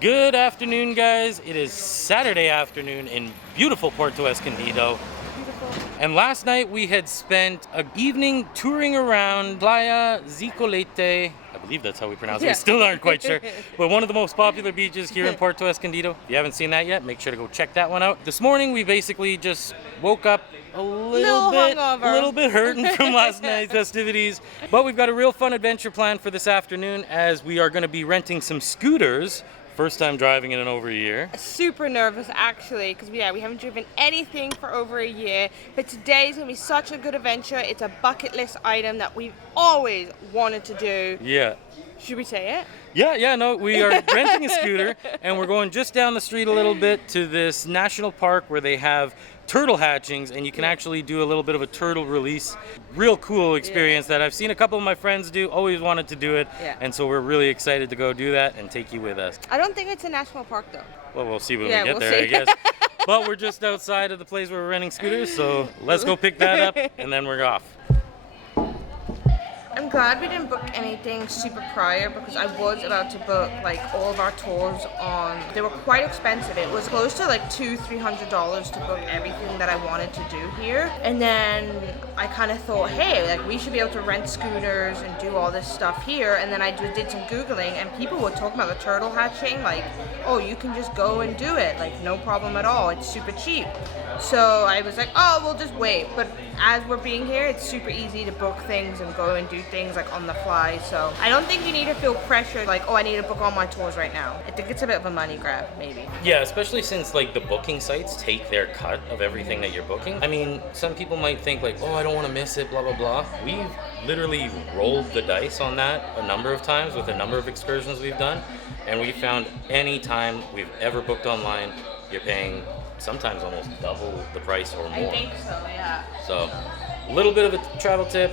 Good afternoon, guys. It is Saturday afternoon in beautiful Puerto Escondido. And last night we had spent an evening touring around Playa Zicolete. I believe that's how we pronounce it. We still aren't quite sure. But one of the most popular beaches here in Puerto Escondido. If you haven't seen that yet, make sure to go check that one out. This morning we basically just woke up a little bit hurting from last night's festivities. But we've got a real fun adventure planned for this afternoon, as we are going to be renting some scooters. First time driving in over a year. Super nervous actually, because we haven't driven anything for over a year. But today's gonna be such a good adventure. It's a bucket list item that we've always wanted to do. Yeah. Should we say it? Yeah, no, we are renting a scooter and we're going just down the street a little bit to this national park where they have turtle hatchings and you can actually do a little bit of a turtle release. Real cool experience that I've seen a couple of my friends do, always wanted to do it. And so we're really excited to go do that and take you with us. I don't think it's a national park though. Well, we'll see when we get there, I guess. But we're just outside of the place where we're renting scooters, so let's go pick that up and then we're off. I'm glad we didn't book anything super prior, because I was about to book like all of our tours on. They were quite expensive. It was close to like $200-300 to book everything that I wanted to do here. And then I kind of thought, hey, like we should be able to rent scooters and do all this stuff here. And then I did some Googling and people were talking about the turtle hatching, like, oh, you can just go and do it, like no problem at all. It's super cheap. So I was like, oh, we'll just wait. But as we're being here, it's super easy to book things and go and do things like on the fly. So I don't think you need to feel pressured like, oh, I need to book all my tours right now. I think it's a bit of a money grab, maybe. Yeah, especially since like the booking sites take their cut of everything that you're booking. I mean, some people might think like, oh, I don't want to miss it, blah, blah, blah. We've literally rolled the dice on that a number of times with a number of excursions we've done. And we found any time we've ever booked online, you're paying sometimes almost double the price or more. I think so, yeah. So, a little bit of a travel tip.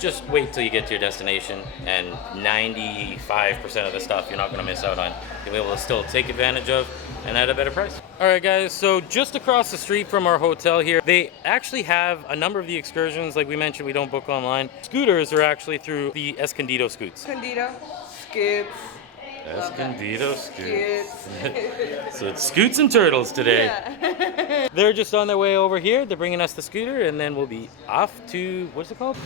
Just wait till you get to your destination, and 95% of the stuff you're not going to miss out on. You'll be able to still take advantage of and at a better price. All right, guys, so just across the street from our hotel here, they actually have a number of the excursions. Like we mentioned, we don't book online. Scooters are actually through the Escondido Scoots. Escondido Scoots. Escondido Scoots. So it's Scoots and Turtles today. Yeah. They're just on their way over here. They're bringing us the scooter, and then we'll be off to, what's it called?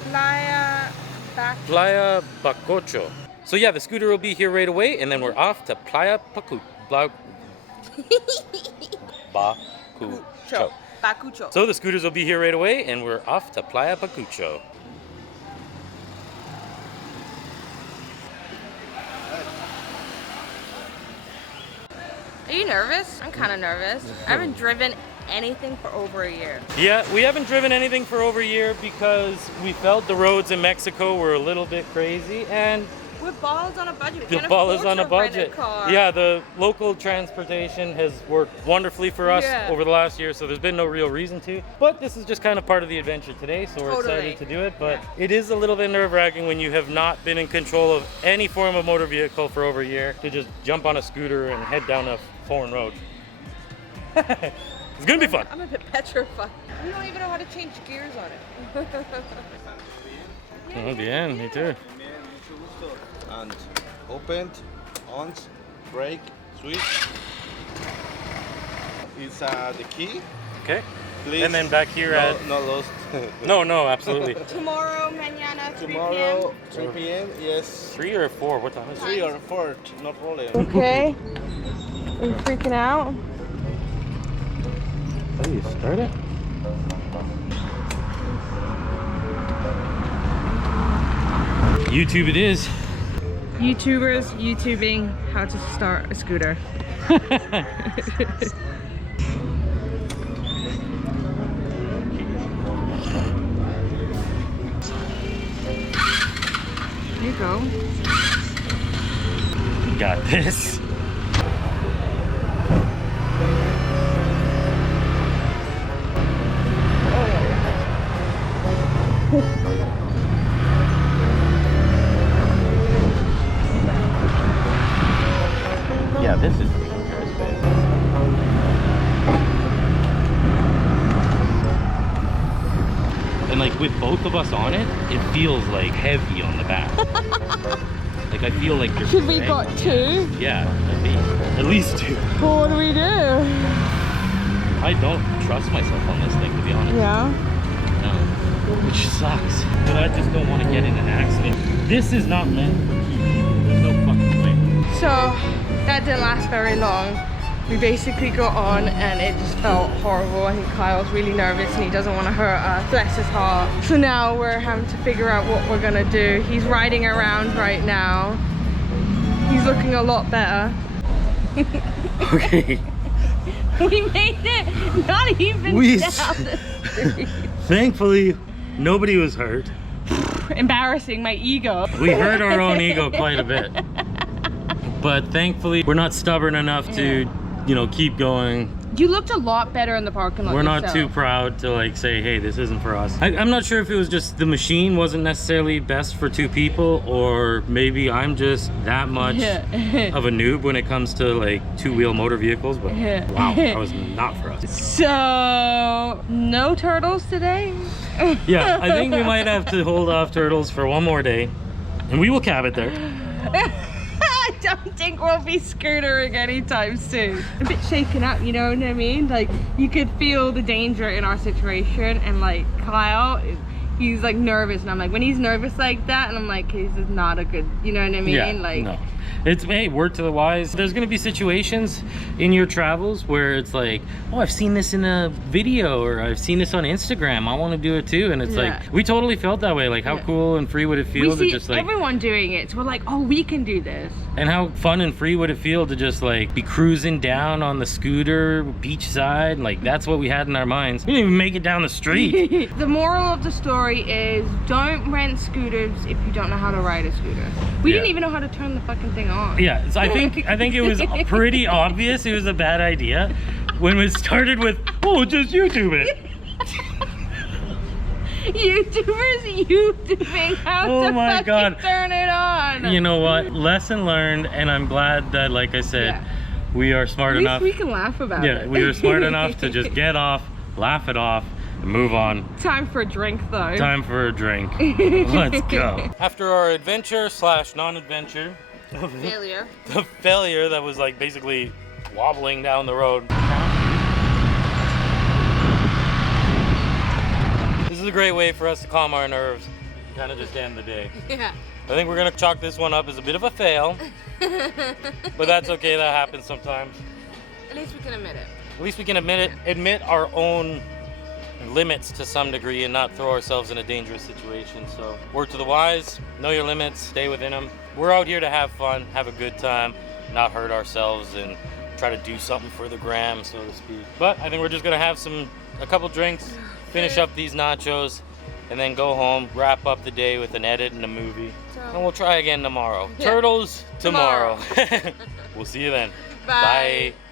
Playa Bacocho. So yeah, the scooter will be here right away, and then we're off to Playa Bacucho. So the scooters will be here right away, and we're off to Playa Bacucho. Are you nervous? I'm kind of nervous. I haven't driven anything for over a year. Yeah, we haven't driven anything for over a year because we felt the roads in Mexico were a little bit crazy, and we're balls on a budget. The ball is on a budget. Yeah, the local transportation has worked wonderfully for us over the last year, so there's been no real reason to. But this is just kind of part of the adventure today, so we're excited to do it. But it is a little bit nerve-wracking when you have not been in control of any form of motor vehicle for over a year to just jump on a scooter and head down a foreign road. It's gonna be fun. I'm a bit petrified. We don't even know how to change gears on it. Oh, bien, me too. And opened, on, brake, switch. It's the key. Okay. Please. And then back here No lost. No, absolutely. Tomorrow, mañana, 3 Tomorrow, p.m. 3 p.m. Yes. 3 or 4? What time is it? 3 or 4, no problem. Okay. Are you freaking out? Oh, you start it? YouTube it is. YouTubers YouTubing how to start a scooter. Here you go. Got this. Yeah, this is dangerous, babe. And like with both of us on it, it feels like heavy on the back. Like I feel like there's... Should we got 2? Yeah, that'd be... At least 2. Well, what do we do? I don't trust myself on this thing, to be honest. Yeah. No. Which sucks. But I just don't want to get in an accident. This is not meant for keep. There's no fucking way. So that didn't last very long. We basically got on and it just felt horrible. I think Kyle's really nervous and he doesn't want to hurt us. Bless his heart. So now we're having to figure out what we're gonna do. He's riding around right now. He's looking a lot better. Okay. We made it not even down the street. Thankfully, nobody was hurt. Embarrassing, my ego. We hurt our own ego quite a bit. But thankfully, we're not stubborn enough to, you know, keep going. You looked a lot better in the parking lot. We're not yourself. too proud to like say, hey, this isn't for us. I'm not sure if it was just the machine wasn't necessarily best for 2 people, or maybe I'm just that much of a noob when it comes to like 2-wheel motor vehicles, but wow, that was not for us. So, no turtles today? Yeah, I think we might have to hold off turtles for 1 more day, and we will cab it there. I don't think we'll be scootering anytime soon. A bit shaken up, you know what I mean? Like, you could feel the danger in our situation, and like Kyle, he's like nervous, and I'm like, when he's nervous like that, and I'm like, this is not a good, you know what I mean? Yeah, like, no. It's, hey, word to the wise. There's gonna be situations in your travels where it's like, oh, I've seen this in a video, or I've seen this on Instagram, I want to do it too. And it's like, we totally felt that way. Like, how cool and free would it feel we to see just like everyone doing it, so we're like, oh, we can do this. And how fun and free would it feel to just like be cruising down on the scooter, beachside? Like, that's what we had in our minds. We didn't even make it down the street. The moral of the story is, don't rent scooters if you don't know how to ride a scooter. We didn't even know how to turn the fucking thing on. Yeah, so I think it was pretty obvious it was a bad idea when we started with, oh, just YouTube it. YouTubers YouTubing how to fucking turn it on. You know what? Lesson learned, and I'm glad that, like I said, we are smart enough. At least we can laugh about it. Yeah, we are smart enough to just get off, laugh it off, and move on. Time for a drink, though. Time for a drink. Let's go. After our adventure / non-adventure, Failure. the failure that was like basically wobbling down the road. This is a great way for us to calm our nerves, kind of just end the day. Yeah. I think we're gonna chalk this one up as a bit of a fail, but that's okay, that happens sometimes. At least we can admit it. At least we can admit our own limits to some degree and not throw ourselves in a dangerous situation. So, word to the wise, know your limits, stay within them. We're out here to have fun, have a good time, not hurt ourselves and try to do something for the gram, so to speak. But I think we're just gonna have a couple drinks, finish up these nachos, and then go home, wrap up the day with an edit and a movie. And we'll try again tomorrow. Turtles tomorrow. We'll see you then. Bye. Bye.